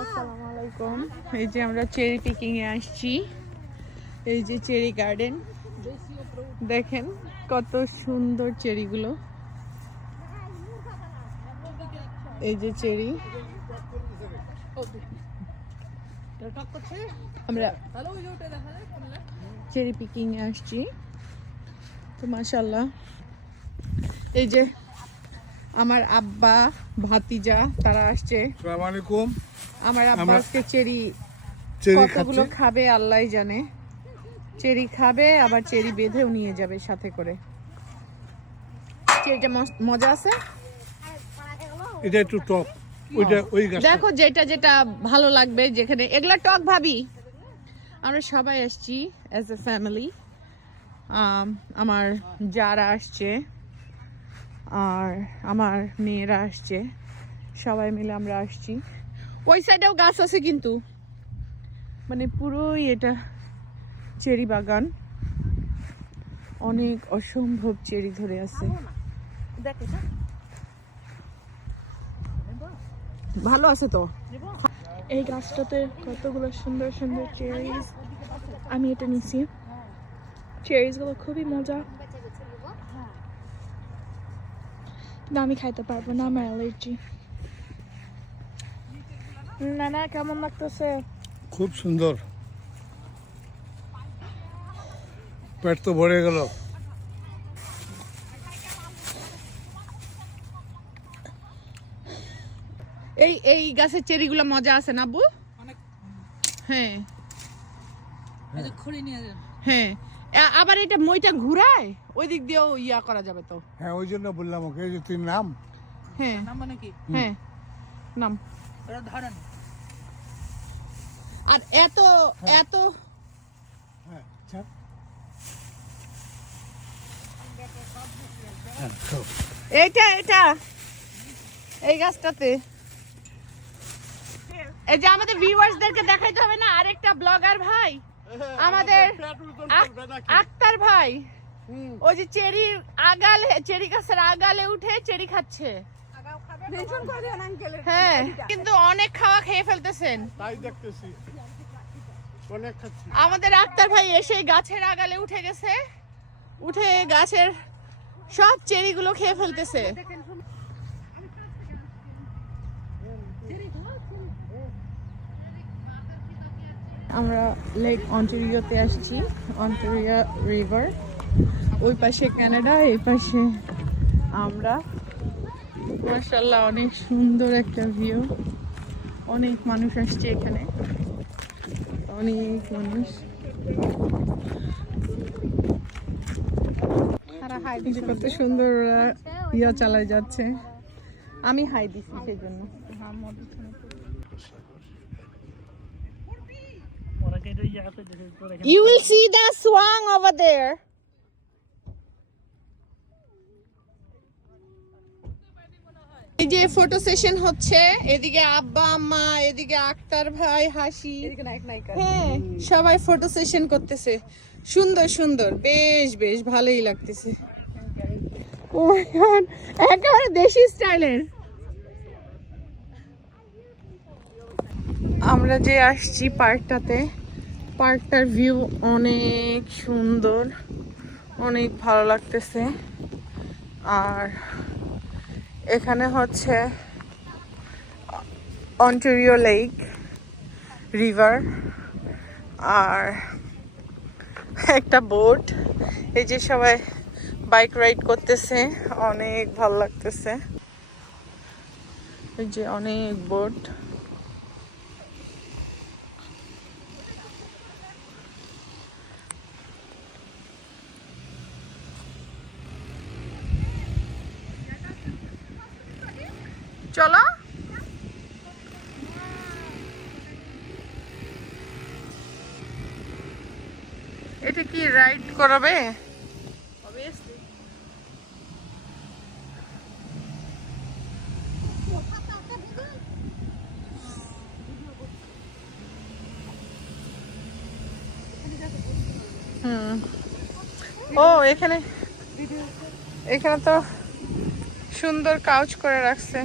আসসালামু আলাইকুম। এই যে আমরা চেরি পিকিং এ আসছি। এই যে চেরি গার্ডেন, দেখেন কত সুন্দর চেরিগুলো। এই যে চেরি, আমরা চেরি পিকিং এ আসছি তো মাশাআল্লাহ। এই যে আমার আব্বা ভাতিজা তারা আসছে। আসসালামু আলাইকুম। আমার আব্বা আজকে চেরি কতগুলো খাবে আল্লাহই জানে। চেরি খাবে, আবার চেরি বেঁধেও নিয়ে যাবে সাথে করে। চেরিটা মজা আছে, এটা একটু টক, ওইটা ওই গাছ। দেখো যেটা যেটা ভালো লাগবে, যেখানে এগুলা টক ভাবি। আমরা সবাই আসছি অ্যাজ এ ফ্যামিলি। আমার যারা আসছে আর আমার মেয়েরা আসছে, সবাই মিলে আমরা আসছি। ওই সাইডেও গাছ আছে কিন্তু, মানে পুরোই এটা চেরি বাগান। অনেক অসম্ভব চেরি ধরে আছে। ভালো আছে তো। এই গাছটাতে কতগুলো সুন্দর সুন্দর চেরিজ। আমি এটা নিছি। চেরিজগুলো খুবই মজা, কিন্তু আমি খাইতে পারবো না, আমার অ্যালার্জি। না কেমন লাগতেছে? খুব সুন্দর, পেট তো ভরে গেল। এই এই গাছের চেরিগুলো মজা আছে না আব্বু? হ্যাঁ হ্যাঁ, আবার এটা মইটা ঘুরায় ওই দিক দিয়েও ইয়া করা যাবে তো। হ্যাঁ, ওই জন্য বললাম ওকে যে তুই নাম। হ্যাঁ নাম মানে কি? হ্যাঁ নাম। আর এত এত হ্যাঁ, এইটা এটা এই গাছটাতে, এই যে আমাদের ভিউয়ার্সদেরকে দেখাইতে হবে না, আরেকটা ব্লগার ভাই আমাদের আক্তার ভাই, ওই যে চেরির আগালে, চেরি গাছের আগালে উঠে চেরি খাচ্ছে। হ্যাঁ, কিন্তু অনেক খাওয়া খেয়ে ফেলতেছেন। তাই দেখতেছি, অনেক খাচ্ছি। আমাদের আক্তার ভাই এসে গাছের আগালে উঠে গেছে, উঠে গাছের সব চেরিগুলো খেয়ে ফেলতেছে। আমরা লেক অন্টারিওতে আসছি, অন্টারিও রিভার। ওই পাশে কানাডা, এই পাশে আমরা। মাশাআল্লাহ, অনেক সুন্দর একটা ভিউ। অনেক মানুষ আসছে এখানে, অনেক মানুষ। কত সুন্দর ইয়া চালায় যাচ্ছে। আমি হাই দিছি সেই জন্য। You will see the swan over there. এই যে ফটো সেশন হচ্ছে, এদিকে আব্বা আম্মা, এদিকে আক্তার ভাই, হাসি, হ্যাঁ সবাই ফটো সেশন করতেছে। সুন্দর সুন্দর, বেশ বেশ ভালোই লাগতেছে। ও মাই গড, একেবারে দেশি স্টাইলের। আমরা যে আসছি পার্কটাতে, পার্কটার ভিউ অনেক সুন্দর, অনেক ভালো লাগতেছে। আর এখানে হচ্ছে অন্টারিও লেক রিভার আর একটা বোট। এই যে সবাই বাইক রাইড করতেছে, অনেক ভালো লাগতেছে। এই যে অনেক বোট। চলো, এটা কি রাইড করাবে? ও এখানে, এখানে তো সুন্দর কাউচ করে রাখছে।